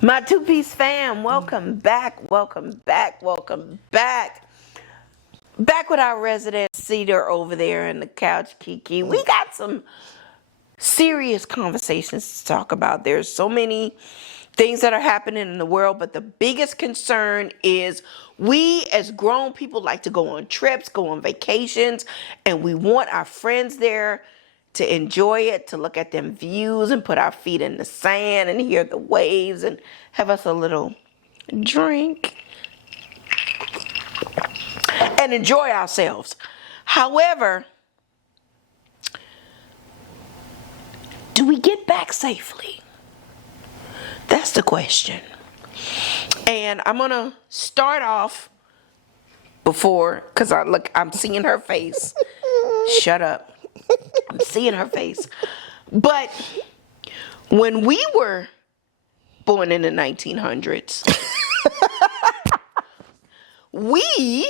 My two-piece fam, welcome back, welcome back, welcome back. Back with our resident Cedar over there in the couch, Kiki. We got some serious conversations to talk about. There's so many things that are happening in the world, but the biggest concern is we as grown people like to go on trips, go on vacations, and we want our friends there to enjoy it, to look at them views and put our feet in the sand and hear the waves and have us a little drink and enjoy ourselves. However, do we get back safely? That's the question. And I'm gonna start off because I'm seeing her face. Shut up. I'm seeing her face. But when we were born in the 1900s, we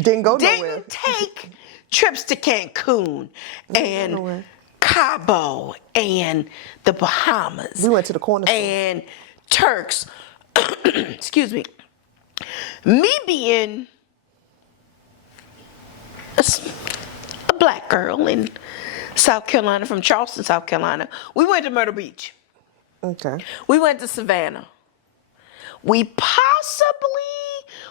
didn't take trips to Cancun and Cabo and the Bahamas. We went to the corner store. And Turks. Excuse me. Me being a black girl in South Carolina, from Charleston, South Carolina, we went to Myrtle Beach. Okay. We went to Savannah. We possibly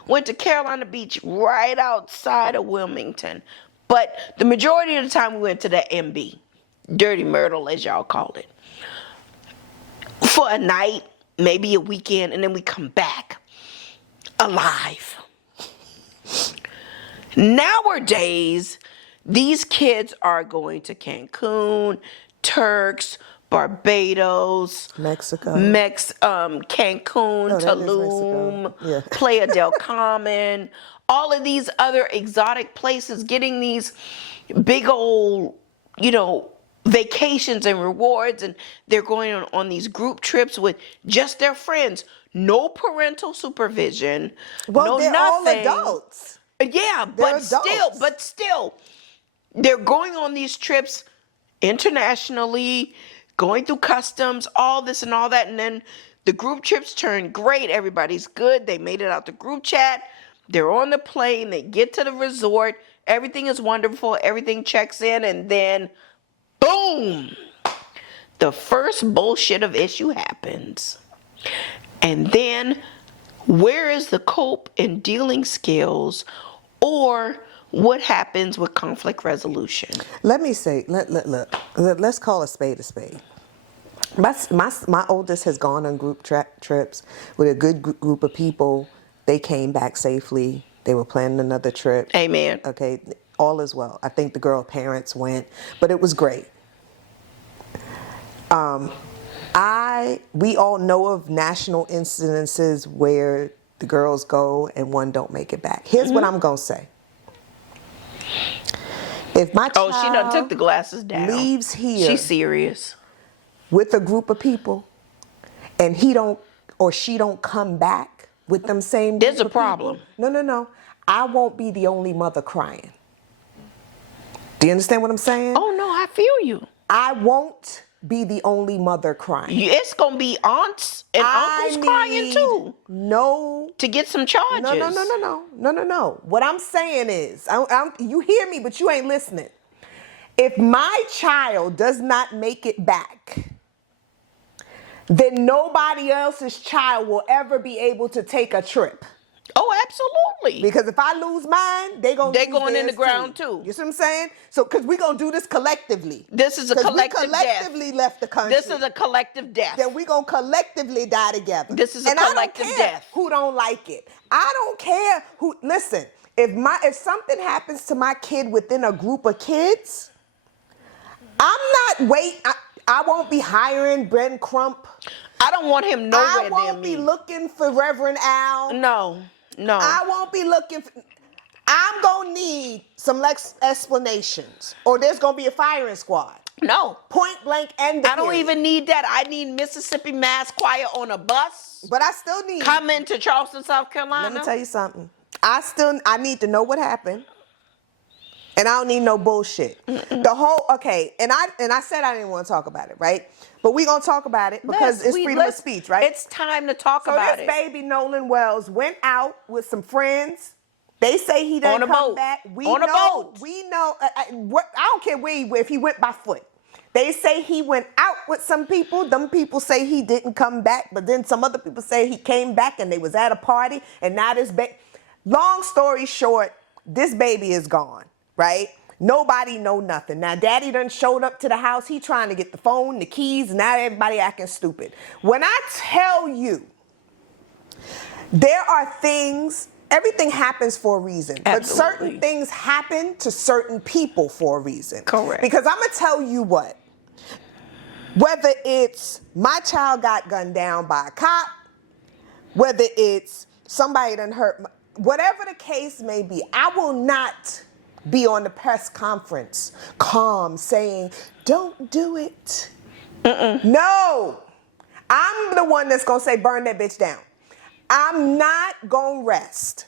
went to Carolina Beach right outside of Wilmington. But the majority of the time we went to the MB, Dirty Myrtle as y'all call it, for a night, maybe a weekend, and then we come back alive. Nowadays, these kids are going to Cancun, Turks, Barbados, Mexico, Cancun, Tulum, yeah. Playa del Carmen, all of these other exotic places, getting these big old, vacations and rewards, and they're going on these group trips with just their friends. No parental supervision. Well, no they're nothing. all adults. Yeah, but still, they're going on these trips internationally, going through customs, all this and all that, and then the group trips turn great. Everybody's good. They made it out the group chat. They're on the plane. They get to the resort. Everything is wonderful. Everything checks in, and then, boom, the first bullshit of issue happens. And then, where is the cope and dealing skills, or what happens with conflict resolution? Let me say, let's call a spade a spade. My oldest has gone on group trips with a good group of people. They came back safely. They were planning another trip. Amen. Okay, all is well. I think the girl parents went, but it was great. We all know of national incidences where the girls go and one don't make it back. Here's what I'm gonna say. If my child she done took the glasses down. leaves here, She's serious. with a group of people, and he don't or she don't come back with them same. There's a problem. No. I won't be the only mother crying. Do you understand what I'm saying? Oh no, I feel you. I won't be the only mother crying. It's gonna be aunts and uncles crying too. No. To get some charges. No. What I'm saying is, you hear me, but you ain't listening. If my child does not make it back, then nobody else's child will ever be able to take a trip. Oh, absolutely. Because if I lose mine, they going in the ground too. You see what I'm saying? So, because we're going to do this collectively. This is a collective we collectively death. left the country. This is a collective death. Then we're going to collectively die together. This is a collective death. death. Who don't like it? I don't care who. Listen, if something happens to my kid within a group of kids, I won't be hiring Ben Crump. I don't want him nowhere near me. I won't be looking for Reverend Al. No. I won't be looking for. I'm going to need some explanations, or there's going to be a firing squad. No. Point blank end. I don't even need that. I need Mississippi Mass Choir on a bus. But I still need. Come into Charleston, South Carolina. Let me tell you something. I need to know what happened. And I don't need no bullshit. The whole, okay, and I said I didn't want to talk about it, right? But we gonna talk about it because it's freedom of speech, right? It's time to talk about it. So this baby Nolan Wells went out with some friends. They say he didn't come back. On a boat. We know. I don't care where he went. If he went by foot, they say he went out with some people. Them people say he didn't come back, but then some other people say he came back and they was at a party. And now this baby. Long story short, this baby is gone. Right? Nobody know nothing. Now, daddy done showed up to the house. He trying to get the phone, the keys, and now everybody acting stupid. When I tell you, there are things, everything happens for a reason. Absolutely. But certain things happen to certain people for a reason. Correct. Because I'm going to tell you what. Whether it's my child got gunned down by a cop, whether it's somebody done hurt, whatever the case may be, I will not be on the press conference, calm, saying, don't do it. No. I'm the one that's going to say, burn that bitch down. I'm not going to rest.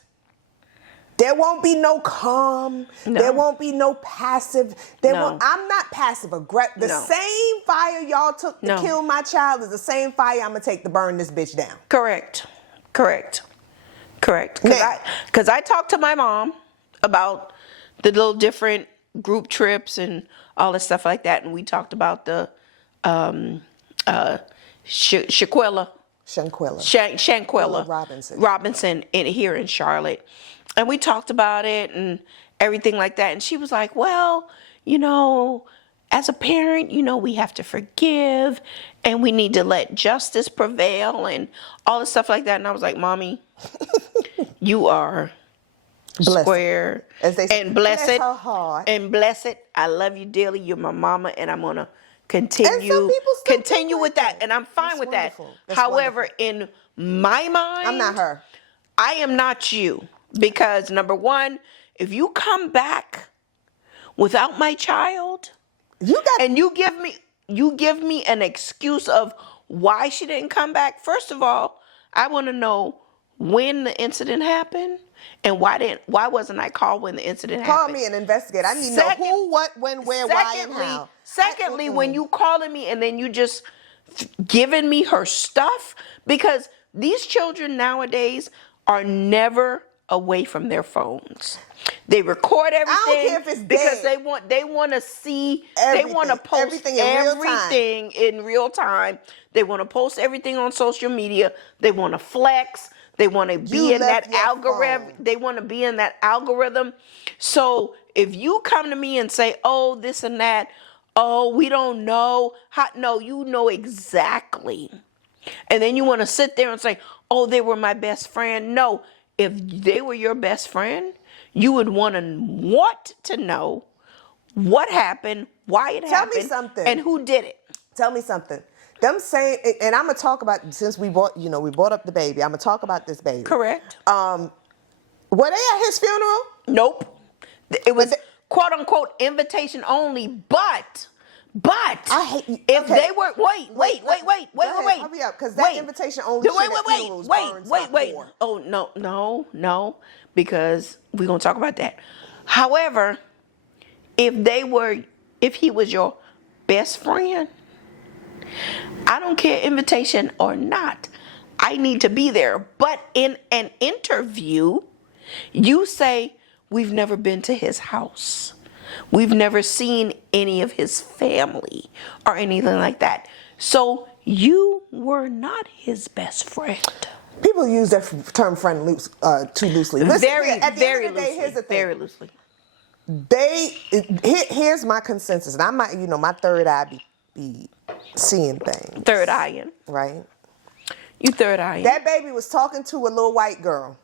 There won't be no calm. No. There won't be no passive. I'm not passive aggressive. The same fire y'all took to kill my child is the same fire I'm going to take to burn this bitch down. Correct. Because I talked to my mom about the little different group trips and all this stuff like that. And we talked about the Shanquella Robinson here in Charlotte. And we talked about it and everything like that. And she was like, well, you know, as a parent, you know, we have to forgive and we need to let justice prevail and all this stuff like that. And I was like, Mommy, you are square, as they say, and blessed, her heart. And blessed. I love you dearly. You're my mama, and I'm gonna continue with that, and I'm fine with that. However, in my mind, I'm not her. I am not you, because number one, if you come back without my child, you give me an excuse of why she didn't come back. First of all, I want to know when the incident happened. And why wasn't I called when the incident happened? Call me and investigate. I need to know who, what, when, where, why, and how. Secondly, when you calling me and then you just giving me her stuff, because these children nowadays are never away from their phones. They record everything. I don't care if it's because dead. they want to see, they want to post everything in real time. They want to post everything on social media. They want to flex. They want to be in that algorithm. They want to be in that algorithm. So if you come to me and say, oh, this and that, oh, we don't know. No, you know exactly. And then you want to sit there and say, oh, they were my best friend. No, if they were your best friend, you would want to know what happened, why it happened. Tell me something. And who did it. Tell me something. Them saying, and I'm gonna talk about, since we brought up the baby. I'm gonna talk about this baby. Correct. Were they at his funeral? Nope. It was quote unquote invitation only. But I hate. If they were wait. Hurry up, because that invitation only. Wait. Oh no, because we're gonna talk about that. However, if he was your best friend, I don't care, invitation or not, I need to be there. But in an interview, you say, we've never been to his house. We've never seen any of his family or anything like that. So you were not his best friend. People use that term friend too loosely. Listen, at the end of the day, here's the thing. Very loosely. Here's my consensus, and I might, my third eye be seeing things. Third eyeing. Right? You third eyeing. That baby was talking to a little white girl.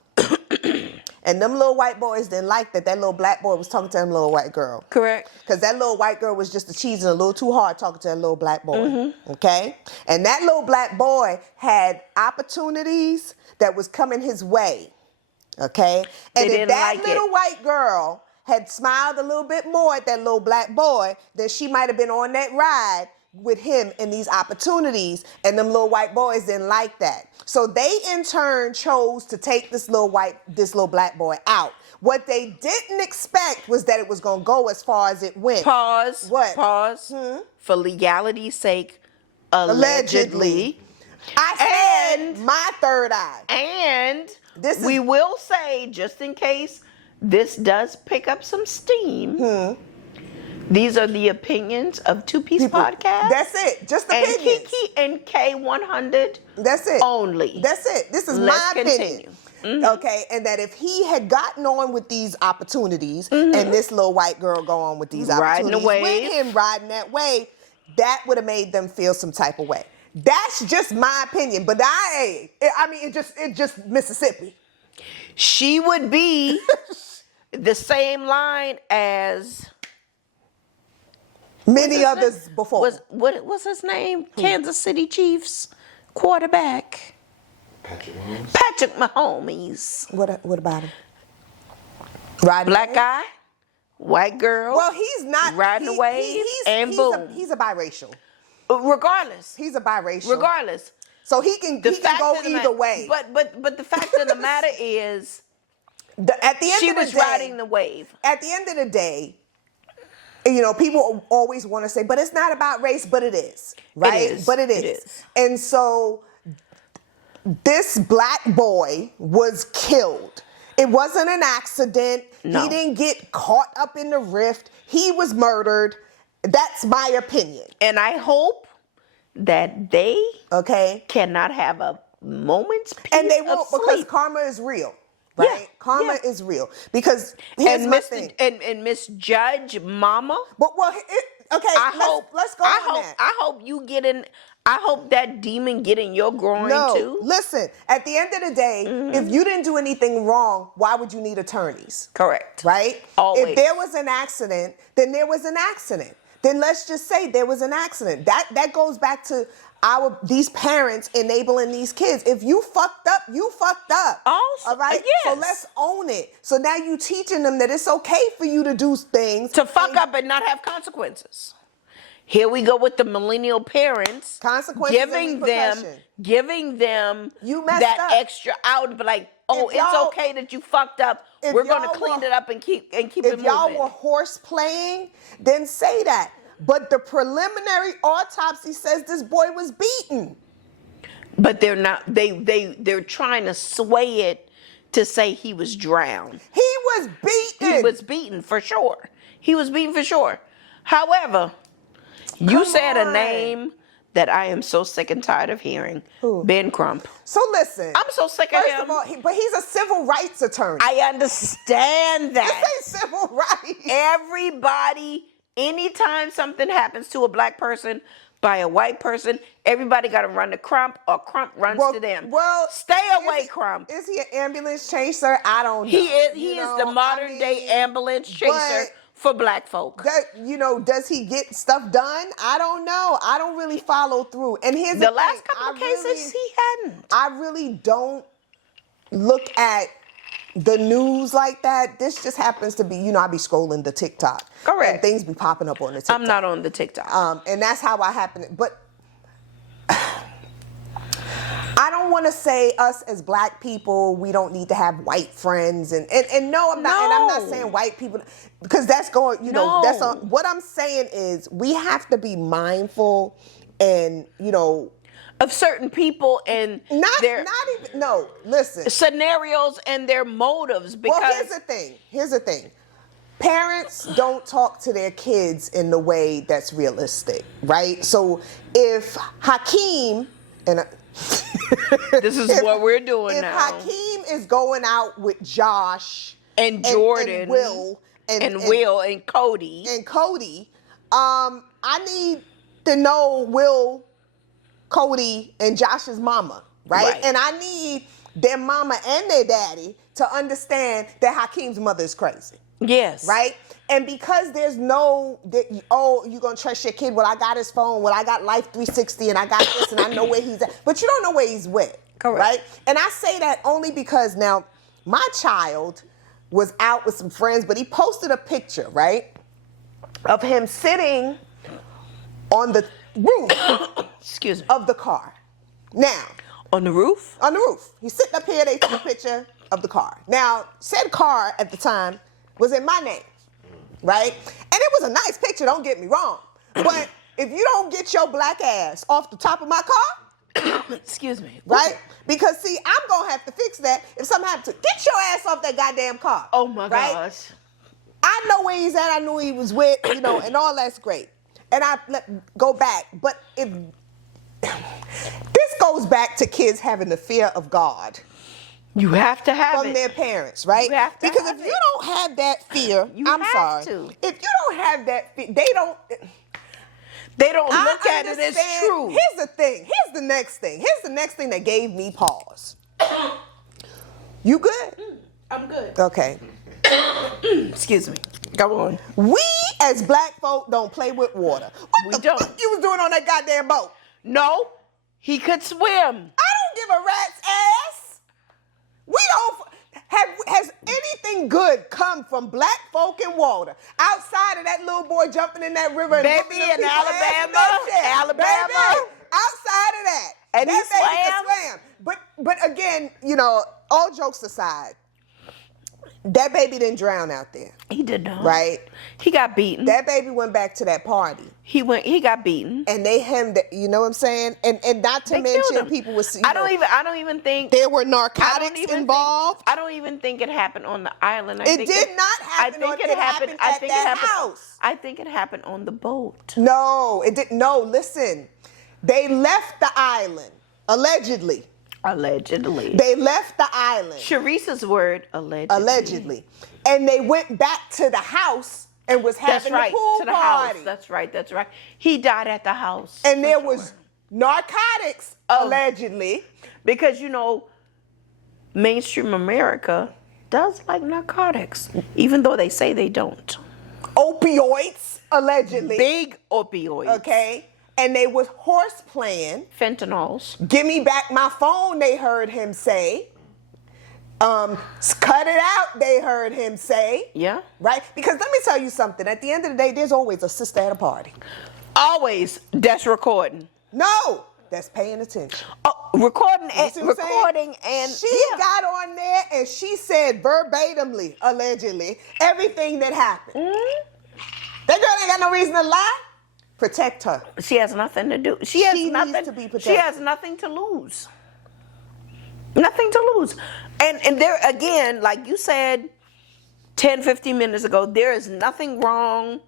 And them little white boys didn't like that little black boy was talking to them little white girl. Correct. Because that little white girl was just cheesing a little too hard talking to that little black boy. Mm-hmm. Okay? And that little black boy had opportunities that was coming his way. Okay? And if that little white girl had smiled a little bit more at that little black boy, then she might have been on that ride with him in these opportunities, and them little white boys didn't like that. So they in turn chose to take this little black boy out. What they didn't expect was that it was going to go as far as it went. Pause. What? Pause. For legality's sake, allegedly. I said my third eye. And we will say, just in case this does pick up some steam, these are the opinions of Two Piece Podcast. That's it. Just opinions. And Kiki and K100. That's it. Only. That's it. This is my opinion. Okay, and that if he had gotten on with these opportunities and this little white girl go on with these opportunities with him riding that wave, that would have made them feel some type of way. That's just my opinion, but it just Mississippi. She would be the same line as many others before. What's his name? Kansas City Chiefs quarterback. Patrick Mahomes. What about him? Black guy, white girl. Well, he's not riding the wave, boom. He's a biracial. Regardless. He's a biracial. Regardless. So he can go either way. But the fact of the matter is, at the end she of the was day, riding the wave. At the end of the day, people always want to say, but it's not about race, but it is, right? It is. But it is. And so this black boy was killed. It wasn't an accident. No. He didn't get caught up in the rift. He was murdered. That's my opinion. And I hope that they cannot have a moment's peace and they won't, of sleep. because karma is real. Right? Yeah, karma is real. Because here's my thing. And misjudge mama. But let's go on that. I hope you get in. I hope that demon get in your groin too. Listen, at the end of the day, if you didn't do anything wrong, why would you need attorneys? Correct. Right? Always. If there was an accident, then there was an accident. Then let's just say there was an accident. That goes back to these parents enabling these kids. If you fucked up, you fucked up. Also, all right? yes. So let's own it. So now you teaching them that it's okay for you to do things. To fuck up and not have consequences. Here we go with the millennial parents. Consequences giving them you messed that up. Extra out and be like, it's okay that you fucked up. We're going to clean it up and keep it moving. If y'all were horse playing, then say that. But the preliminary autopsy says this boy was beaten. But they're not. They're trying to sway it to say he was drowned. He was beaten. He was beaten for sure. He was beaten for sure. However, you said a name that I am so sick and tired of hearing. Who? Ben Crump. So listen. I'm so sick of him. First of all, but he's a civil rights attorney. I understand that. This ain't civil rights. Everybody, anytime something happens to a black person by a white person, everybody got to run to Crump or Crump runs to them. Well, stay away, Crump. Is he an ambulance chaser? I don't know. He is the modern day ambulance chaser for black folk. Does he get stuff done? I don't know. I don't really follow through. And here's the last couple of cases he hadn't. I really don't look at the news like that. This just happens to be, I be scrolling the TikTok. Correct. And things be popping up on the TikTok. I'm not on the TikTok. And that's how I happen. But I don't want to say us as black people, we don't need to have white friends. And no, I'm not. No. And I'm not saying white people, because that's going, that's on. What I'm saying is we have to be mindful and, of certain people and listen. Scenarios and their motives. Because here's the thing. Parents don't talk to their kids in the way that's realistic, right? So if Hakeem and this is what we're doing now. If Hakeem is going out with Josh and Jordan and Will and Cody I need to know Will, Cody, and Josh's mama, right? And I need their mama and their daddy to understand that Hakeem's mother is crazy. Yes. Right? And because there's you're going to trust your kid. Well, I got his phone. Well, I got Life 360 and I got this and I know where he's at. But you don't know where he's with. Correct. Right? And I say that only because now my child was out with some friends, but he posted a picture, right, of him sitting on the roof excuse me, of the car. Now, On the roof? On the roof. He's sitting up here. They took a picture of the car. Now, said car at the time was in my name, right? And it was a nice picture, don't get me wrong. But if you don't get your black ass off the top of my car, excuse me, right? Because see, I'm gonna have to fix that if something happens. Get your ass off that goddamn car. Oh my right? gosh. I know where he's at. I knew he was with, and all that's great. And go back. But if this goes back to kids having the fear of God. You have to have from it. their parents, right? You have to because have if you it. don't have that fear, I'm have sorry. to. If you don't have that fear, they don't look at it as true. Here's the thing. Here's the next thing. Here's the next thing that gave me pause. You good? I'm good. Okay. Excuse me. Go on. We as black folk don't play with water. What the don't. fuck you was doing on that goddamn boat? No, he could swim. I don't give a rat's ass. We don't. Has anything good come from black folk in water outside of that little boy jumping in that river? Baby, in Alabama, Baby, outside of that, and that he baby can swim. But again, all jokes aside, that baby didn't drown out there. He did not. Right? He got beaten. That baby went back to that party. He got beaten. And they hemmed, you know what I'm saying? And not to mention people was. I don't even think there were narcotics involved. I don't even think it happened on the island. It did not happen. It happened at that house. I think it happened on the boat. No, it didn't. No, listen. They left the island allegedly. Allegedly. They left the island. Sharice's word, allegedly. Allegedly. And they went back to the house and was having a pool party. That's right. He died at the house. And there was narcotics, allegedly. Because, mainstream America does like narcotics, even though they say they don't. Opioids, allegedly. Big opioids. Okay. And they was horse playing. Fentanyls. Give me back my phone, they heard him say. Cut it out, they heard him say. Yeah. Right? Because let me tell you something. At the end of the day, there's always a sister at a party. Always. That's recording. No. That's paying attention. Oh, recording and she got on there and she said verbatimly, allegedly, everything that happened. Mm-hmm. That girl ain't got no reason to lie. Protect her. She has nothing to do. She needs to be protected. She has nothing to lose. Nothing to lose. And there again, like you said 10, 15 minutes ago, there is nothing wrong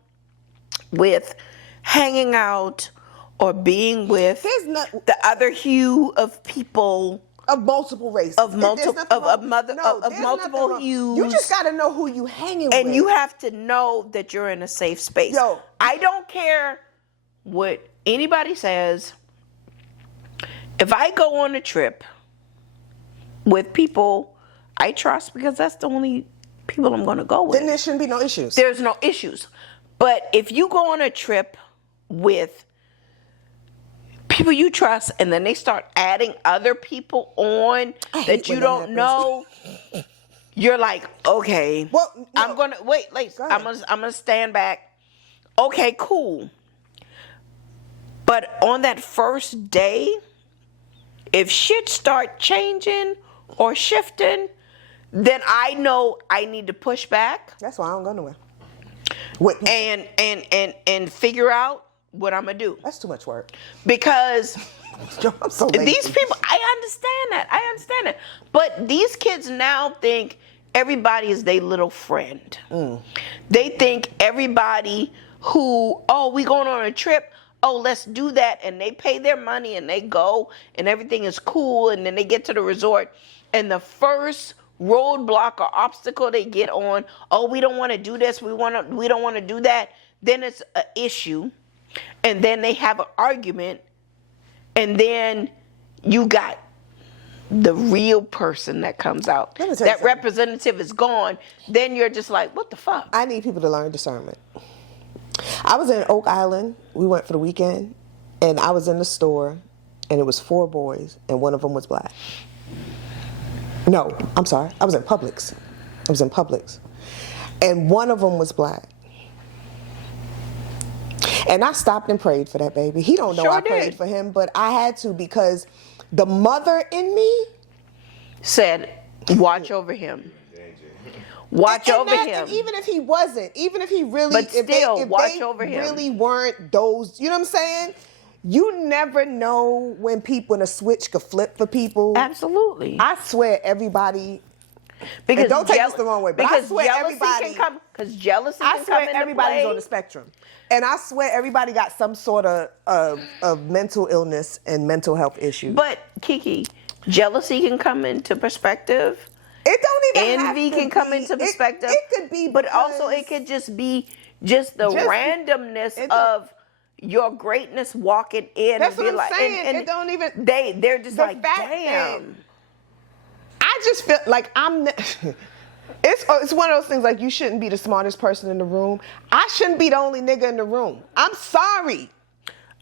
with hanging out or being with the other hue of people. Of multiple races. Of multiple hues. You just got to know who you hanging with. And you have to know that you're in a safe space. I don't care what anybody says. If I go on a trip with people I trust, because that's the only people I'm going to go with, then there shouldn't be no issues. There's no issues. But if you go on a trip with people you trust and then they start adding other people on that you don't know, you're like, okay, well, no. I'm going to wait. I'm going to stand back. Okay, cool. But on that first day, if shit start changing or shifting, then I know I need to push back. That's why I don't go nowhere. And figure out what I'm gonna do. That's too much work. Because I'm so lazy. These people, I understand that. But these kids now think everybody is their little friend. Mm. They think everybody who, we going on a trip, let's do that, and they pay their money and they go and everything is cool, and then they get to the resort and the first roadblock or obstacle they get on, we don't want to do this, we don't want to do that, then it's an issue, and then they have an argument, and then you got the real person that comes out. That representative is gone, then you're just like, what the fuck? I need people to learn discernment. I was in Oak Island. We went for the weekend, and I was in the store, and it was 4 boys, and one of them was black. No, I'm sorry. I was in Publix. And one of them was black. And I stopped and prayed for that baby. He don't know I prayed for him, but I had to, because the mother in me said, watch over him. Watch over him. And even if he wasn't, even if he really, but still, watch they over him. Really weren't those. You know what I'm saying? You never know when a switch could flip for people. Absolutely. I swear, everybody. Because don't take this the wrong way, but I swear everybody. Because jealousy I can swear come into everybody's play. on the spectrum, and I swear everybody got some sort of mental illness and mental health issues. But Kiki, jealousy can come into perspective. It don't even envy can come into perspective. It could be, but also it could just be the randomness of your greatness walking in. That's and be what I'm like, saying. And it don't even. They're just like, damn. I just feel like it's one of those things like you shouldn't be the smartest person in the room. I shouldn't be the only nigga in the room. I'm sorry.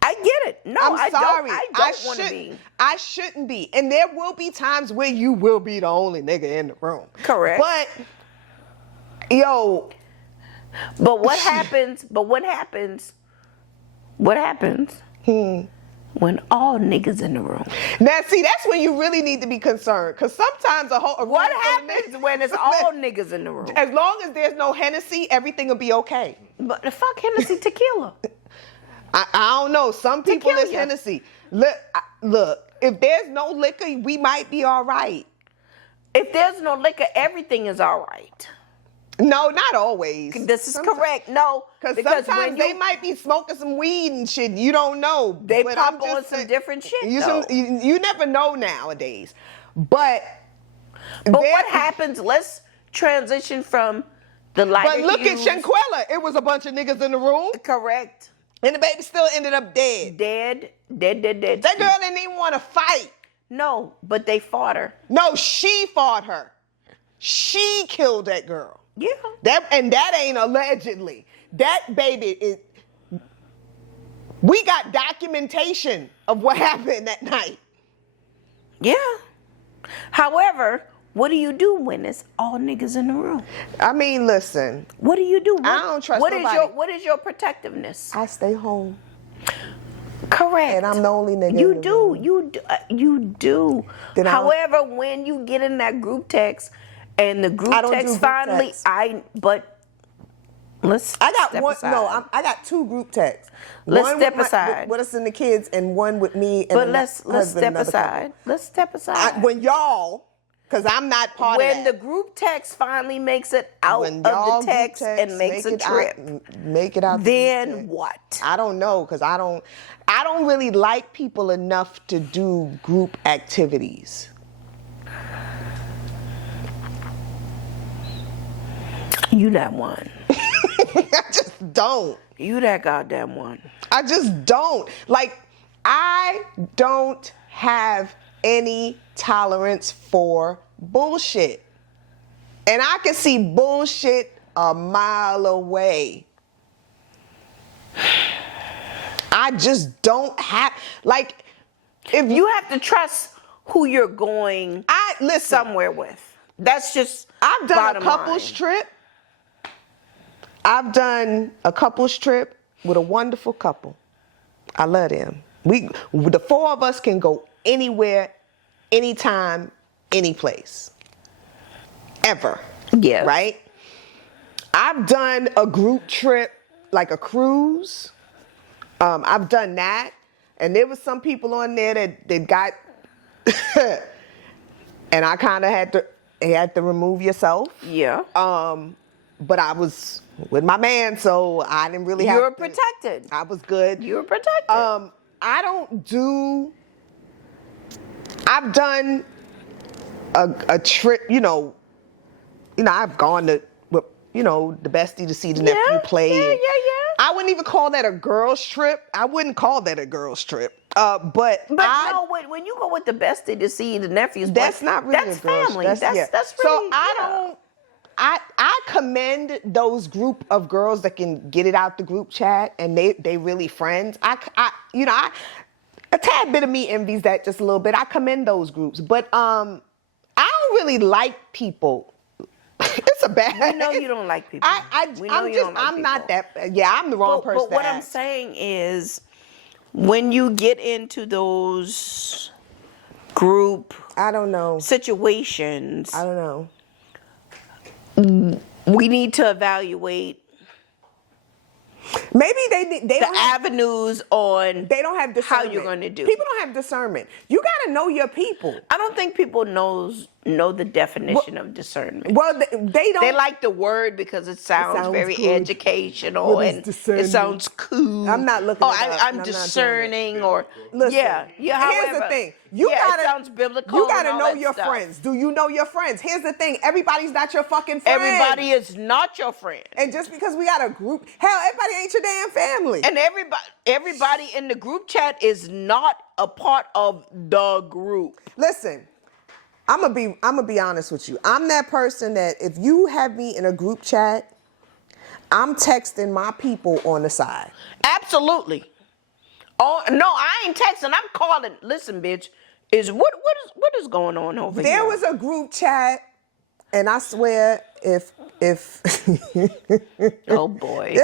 I get it. No, I'm sorry. I don't want to be. I shouldn't be. And there will be times where you will be the only nigga in the room. Correct. But, yo. But what happens? What happens when all niggas in the room? Now, see, that's when you really need to be concerned. Because sometimes what happens when it's all niggas in the room? As long as there's no Hennessy, everything will be okay. But the fuck Hennessy tequila? I don't know. Some people is Hennessy. Look, if there's no liquor, we might be all right. If there's no liquor, everything is all right. No, not always. This is correct. No, because sometimes they might be smoking some weed and shit. You don't know. They pop on some different shit, you never know nowadays. But what happens? Let's transition from the lighter. But look at Shanquella. It was a bunch of niggas in the room. Correct. And the baby still ended up dead. Dead. That girl didn't even want to fight. No, but they fought her. No, she fought her. She killed that girl. Yeah. That ain't allegedly. That baby is. We got documentation of what happened that night. Yeah. However, what do you do when it's all niggas in the room? I mean, listen. What do you do? I don't trust nobody. What is your protectiveness? I stay home. Correct. And I'm the only nigga. You do. However, when you get in that group text and the group text finally, let's. I got one. Aside. No, I got two group texts. Let's step aside. With us and the kids, and one with me. And but let's step aside. Let's step aside. When y'all. Because I'm not part of that. When the group text finally makes it out of the text and makes a trip. Make it out. Then what? I don't know, because I don't really like people enough to do group activities. You that one. I just don't. You that goddamn one. I just don't. Like, I don't have any tolerance for bullshit. And I can see bullshit a mile away. I just don't have, like, if you have to trust who you're going somewhere with. That's just I've done a couples trip. I've done a couples trip with a wonderful couple. I love them. The four of us can go anywhere, anytime, any place. Ever. Yeah. Right? I've done a group trip, like a cruise. I've done that. And there was some people on there that got and I kind of had to remove yourself. Yeah. But I was with my man, so I didn't really have to. You were protected. I was good. You were protected. I've done a trip, I've gone to, the bestie to see the nephew play. Yeah. I wouldn't even call that a girl's trip. I wouldn't call that a girl's trip. But when you go with the bestie to see the nephews, that's not really that's a girl's family. That's really. So I commend those group of girls that can get it out the group chat and they really friends. A tad bit of me envies that just a little bit. I commend those groups, but I don't really like people. It's a bad. We know you don't like people. I'm not that. Yeah, I'm the wrong person. But what I'm saying is, when you get into those group I don't know. situations, I don't know. we need to evaluate Maybe they the don't have, avenues on they don't have how discernment. you're going to do. People don't have discernment. You got to know your people. I don't think people know the definition of discernment. Well, they don't. They like the word because it sounds very good. educational What is and discernment? it sounds cool. I'm not looking Oh, it up, I'm and I'm not doing discerning, or Listen, yeah. Here's However, the thing. You it gotta, sounds biblical. You gotta and all know that your stuff. friends. Do you know your friends? Here's the thing. Everybody's not your fucking friend. Everybody is not your friend. And just because we got a group, hell, everybody ain't your damn family. And everybody in the group chat is not a part of the group. Listen, I'm gonna be honest with you. I'm that person that if you have me in a group chat, I'm texting my people on the side. Absolutely. Oh no, I ain't texting. I'm calling. Listen, bitch, what is going on over here? There was a group chat, and I swear, if oh boy,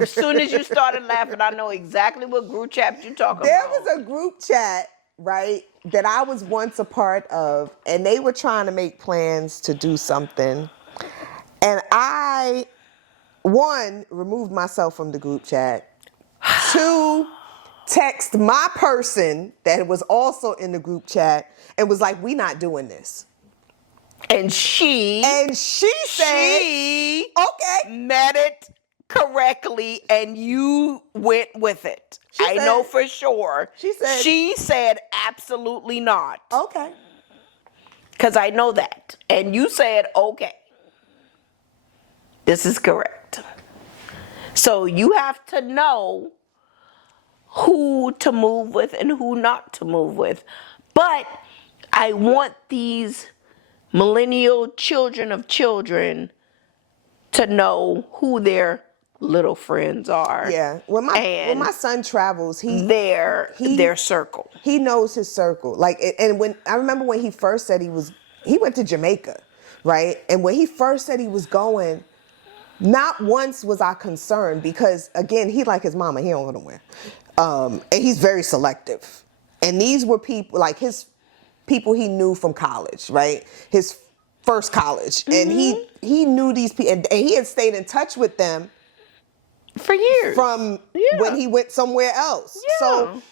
as soon as you started laughing, I know exactly what group chat you're talking there about. was a group chat, right, that I was once a part of, and they were trying to make plans to do something, and I, one, removed myself from the group chat. Two, text my person that was also in the group chat and was like, we not doing this. And she said, okay, met it correctly, and you went with it. I know for sure. She said absolutely not. Okay. Because I know that. And you said, okay. This is correct. So you have to know who to move with and who not to move with. But I want these millennial children of children to know who their little friends are. Yeah. When my son travels, their circle. He knows his circle. Like, and when I remember when he first said he went to Jamaica, right? And when he first said he was going, not once was I concerned because, again, he like his mama. He don't go nowhere. And he's very selective. And these were people, like his people he knew from college, right? His first college. Mm-hmm. And he knew these people. And he had stayed in touch with them for years. From when he went somewhere else. Yeah. So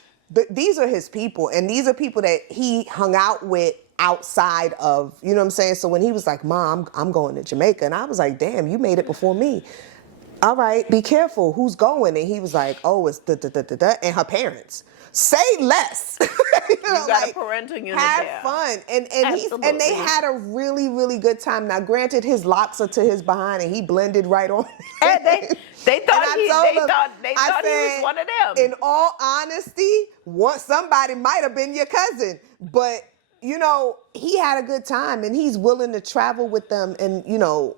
these are his people. And these are people that he hung out with outside of, you know what I'm saying? So when he was like, Mom, I'm going to Jamaica. And I was like, damn, you made it before me. All right, be careful. Who's going? And he was like, oh, it's da-da-da-da-da. And her parents. Say less. you got like, a parental unit have there. Fun. And they had a really, really good time. Now, granted, his locks are to his behind and he blended right on. And they thought he was one of them. In all honesty, somebody might have been your cousin. But, you know, he had a good time and he's willing to travel with them and, you know,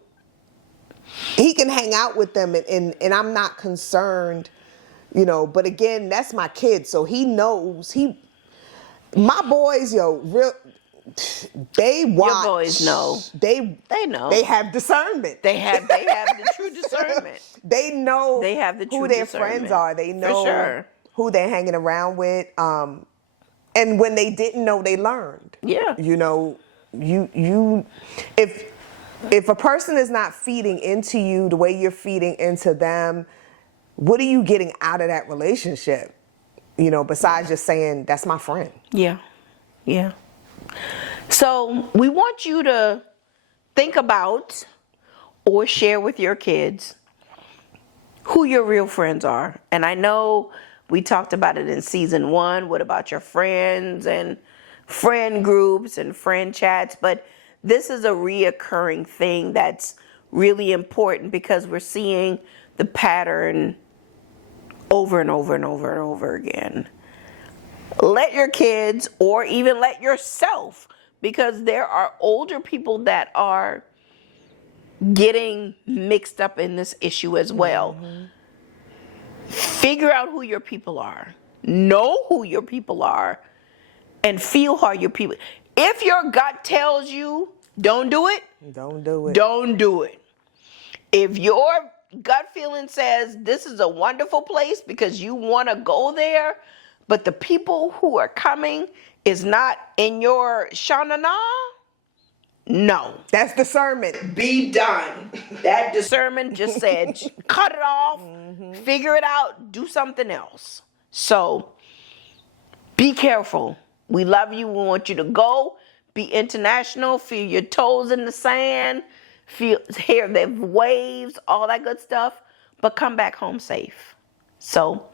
he can hang out with them and I'm not concerned, you know, but again, that's my kid. So he knows my boys, they watch. Your boys know. They know. They have discernment. They have the true discernment. They know they have the true who their friends are. They know who they're hanging around with. And when they didn't know, they learned. Yeah. You know, if a person is not feeding into you the way you're feeding into them, what are you getting out of that relationship? You know, besides just saying, that's my friend. Yeah. Yeah. So we want you to think about or share with your kids who your real friends are. And I know we talked about it in season 1. What about your friends and friend groups and friend chats? But this is a reoccurring thing that's really important because we're seeing the pattern over and over and over and over again. Let your kids or even let yourself, because there are older people that are getting mixed up in this issue as well. Mm-hmm. Figure out who your people are. Know who your people are and feel how your people... If your gut tells you don't do it, don't do it. Don't do it. If your gut feeling says this is a wonderful place because you want to go there, but the people who are coming is not in your shanana, no. That's discernment. Be done. That discernment just said, cut it off, figure it out, do something else. So, be careful. We love you. We want you to go. Be international. Feel your toes in the sand. Hear the waves, all that good stuff. But come back home safe. So,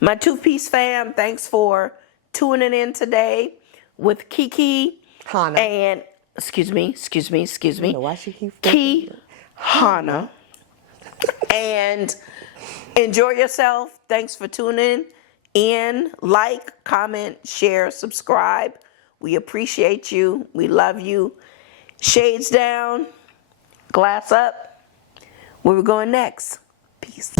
my two-piece fam, thanks for tuning in today with Keehanna. And, excuse me. You know why she keeps Keehanna. And enjoy yourself. Thanks for tuning in. Like, comment, share, subscribe. We appreciate you. We love you. Shades down. Glass up. Where we going next? Peace.